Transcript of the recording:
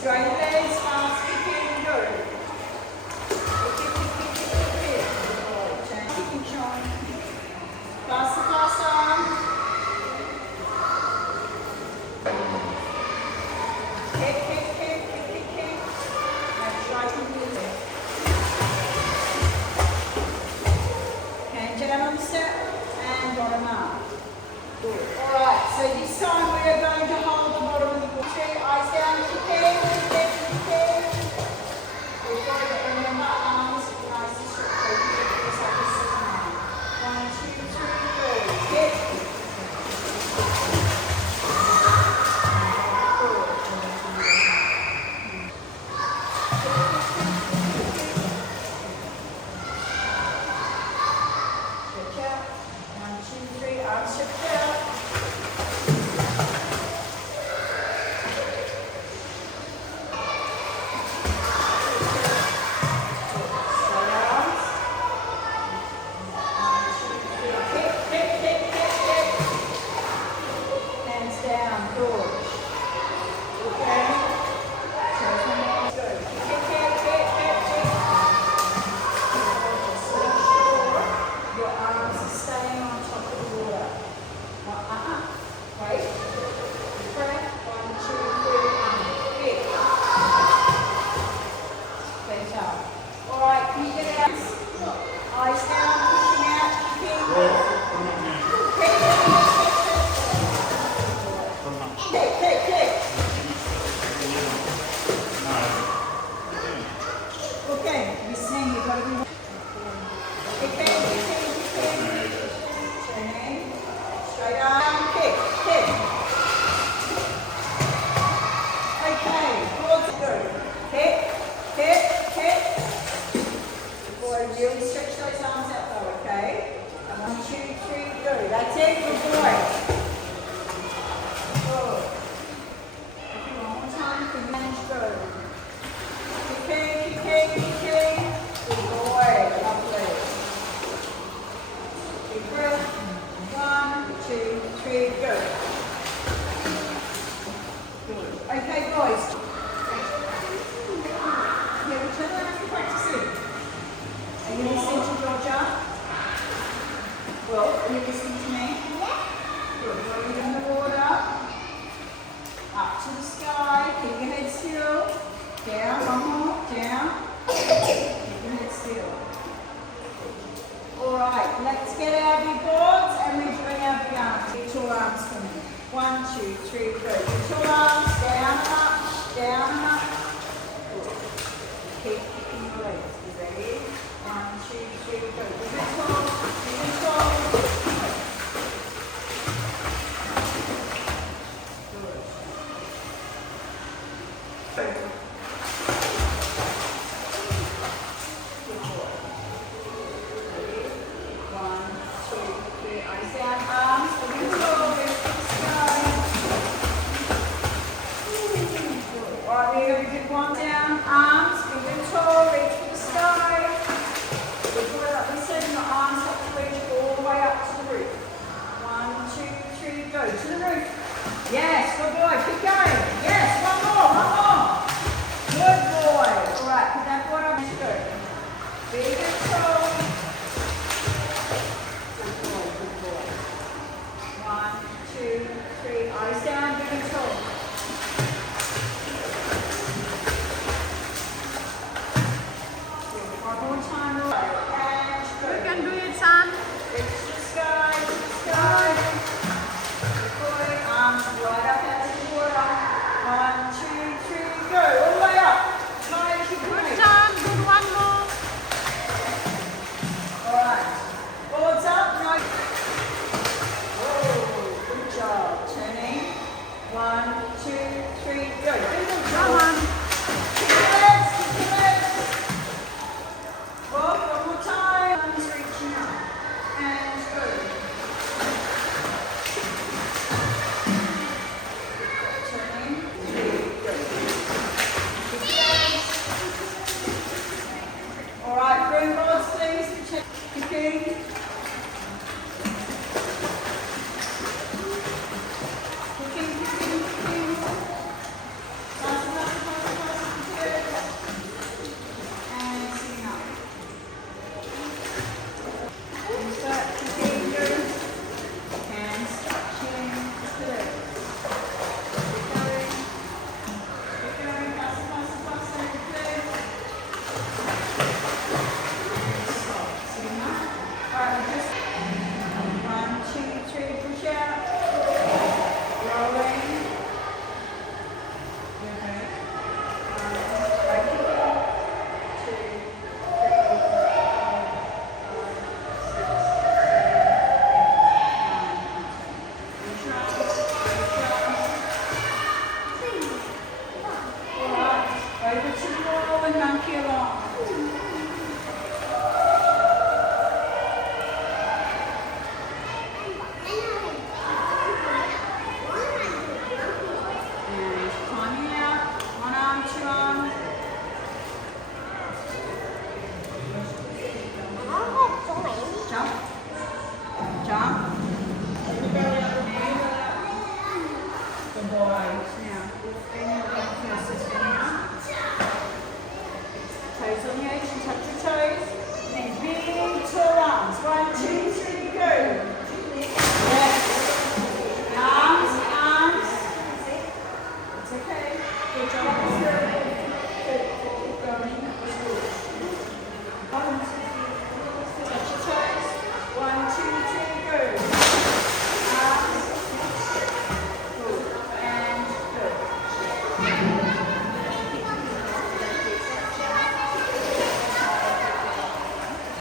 Straight legs, fast kicking, go. Kick. Turn, kicking, showing. Faster. Kick. And try to move it. Hand down on the step and bottom up. Good. Alright, so this time we are going to hold the bottom of the foot. Eyes down, kicking. We've got to remember arms nice and straight. So you can do this like a Superman. 1, 2, 3, 4. Kick. Stretch out. 1, 2, 3. Arms stretched out. Alright, can you get out? Eyes down, pushing out, kicking. Kick. Okay, listening, you've got to be kicking. Turning. Straight arm, kick. Okay, forward, go. Kick. Boy, really stretch those arms out though, okay? 1, 2, 3, go. That's it, good boy. Good. Okay, one more time, can you manage, go. Kicking. Good boy, lovely. Big breath. 1, 2, 3, go. Good. Okay, boys. Yeah, which other are you practicing? Are you listening to Georgia? Well, are you listening to me? Yeah. Good. What are you in the water? Up to the sky. Keep your head still. Down. One more. Down. Keep your head still. Alright, let's get our big boards and we bring our big arms. Big tall arms for me. 1, 2, 3, go. Big tall arms. Down and up. Good. Keep kicking your legs. You ready? 1, 2, 3, go. Big and tall. Good. Good boy. Ready? 1, 2, 3. Eyes down. Arms. Big and tall. Reach for the sky. Good. Alright, we're going to do one down. Arms. Big and tall. Reach for the sky. Listen, the arms have to reach all the way up to the roof. 1, 2, 3, go to the roof. Yes, good boy, keep going. Yes, one more. Good boy. Alright, put that board on his skirt. Big and tall. Good boy. 1, 2, 3, eyes down, big and tall. Good. One more time, right. You can do it, son. Reach to the sky. Good boy. Arms right up out of the water. the monkey along. And climbing out, one arm, two arms. Jump. Jump. Good boy.